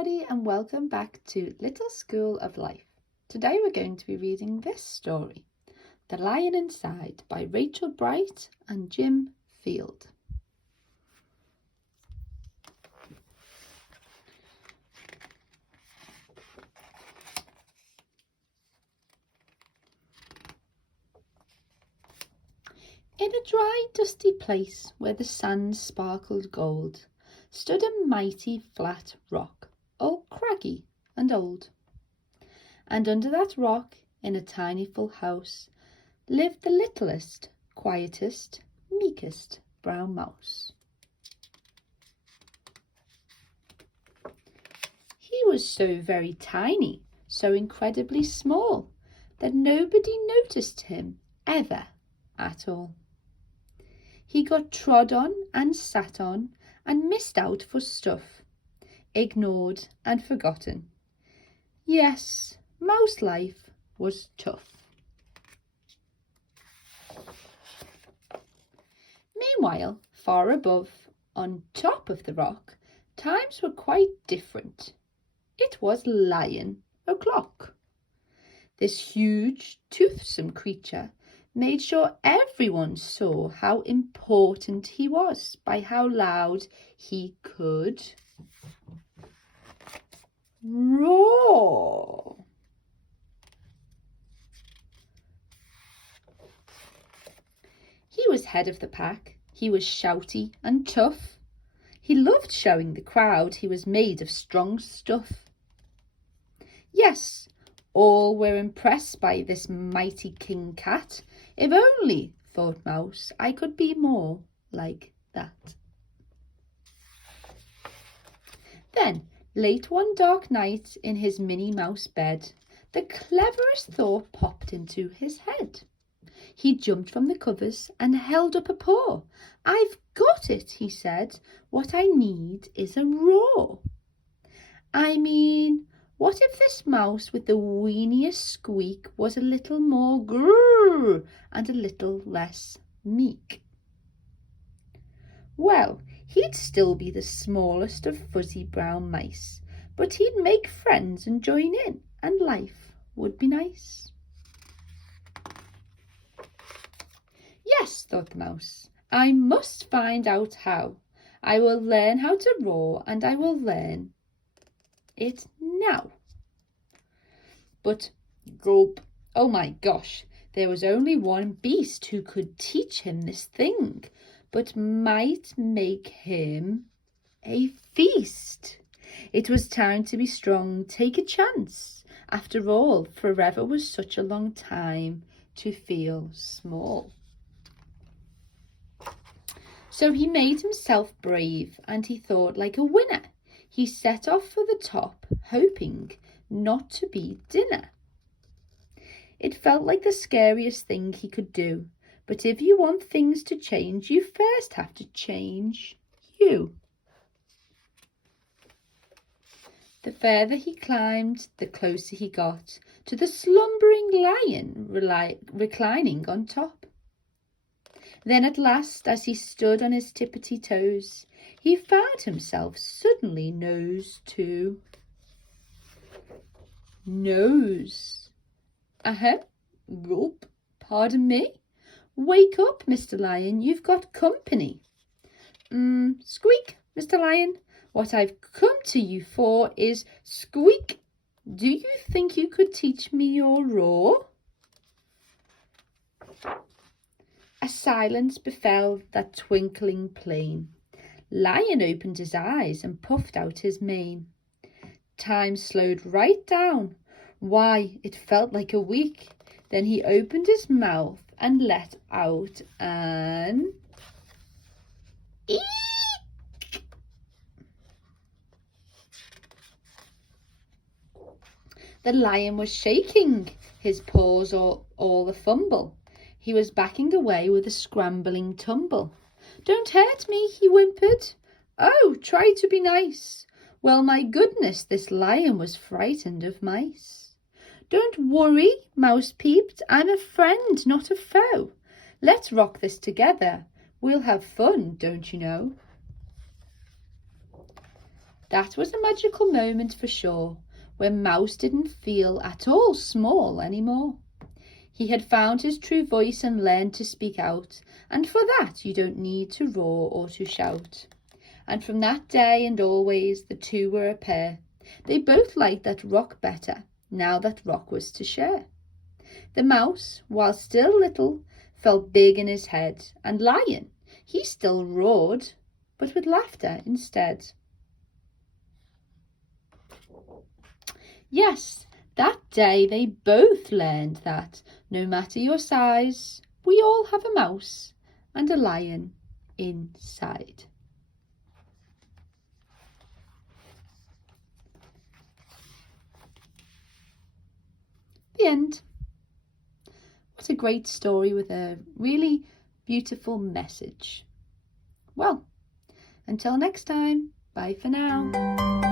everybody, and welcome back to Little School of Life. Today we're going to be reading this story, The Lion Inside by Rachel Bright and Jim Field. In a dry, dusty place where the sand sparkled gold, stood a mighty flat rock, all craggy and old. And under that rock, in a tiny full house, lived the littlest, quietest, meekest brown mouse. He was so very tiny, so incredibly small, that nobody noticed him ever at all. He got trod on and sat on and missed out for stuff, ignored and forgotten. Yes, mouse life was tough. Meanwhile, far above, on top of the rock, times were quite different. It was Lion o'clock. This huge, toothsome creature made sure everyone saw how important he was by how loud he could roar. He was head of the pack. He was shouty and tough. He loved showing the crowd he was made of strong stuff. Yes, all were impressed by this mighty king cat. If only, thought Mouse, I could be more like that. Then, late one dark night in his Minnie Mouse bed, the cleverest thought popped into his head. He jumped from the covers and held up a paw. I've got it, he said. What I need is a roar. I mean, what if this mouse with the weeniest squeak was a little more grrr and a little less meek? Well, he'd still be the smallest of fuzzy brown mice, but he'd make friends and join in, and life would be nice. Yes, thought the mouse, I must find out how. I will learn how to roar, and I will learn it now. But gulp, oh my gosh, there was only one beast who could teach him this thing, but might make him a feast. It was time to be strong, take a chance. After all, forever was such a long time to feel small. So he made himself brave, and he thought like a winner. He set off for the top, hoping not to be dinner. It felt like the scariest thing he could do, but if you want things to change, you first have to change you. The further he climbed, the closer he got to the slumbering lion reclining on top. Then at last, as he stood on his tippity toes, he found himself suddenly nose to nose. Gulp, pardon me. Wake up, Mr. Lion, you've got company. Squeak, Mr. Lion, what I've come to you for is squeak. Do you think you could teach me your roar? A silence befell that twinkling plain. Lion opened his eyes and puffed out his mane. Time slowed right down. Why, it felt like a week. Then he opened his mouth and let out an eek. The lion was shaking, his paws all a fumble. He was backing away with a scrambling tumble. Don't hurt me, he whimpered. Oh, try to be nice. Well, my goodness, this lion was frightened of mice. Don't worry, Mouse peeped. I'm a friend, not a foe. Let's rock this together. We'll have fun, don't you know? That was a magical moment for sure, when Mouse didn't feel at all small anymore. He had found his true voice and learned to speak out, and for that you don't need to roar or to shout. And from that day and always the two were a pair. They both liked that rock better, now that rock was to share. The mouse, while still little, felt big in his head, and Lion, he still roared, but with laughter instead. Yes, that day they both learned that, no matter your size, we all have a mouse and a lion inside. The end. What a great story with a really beautiful message. Well, until next time, bye for now.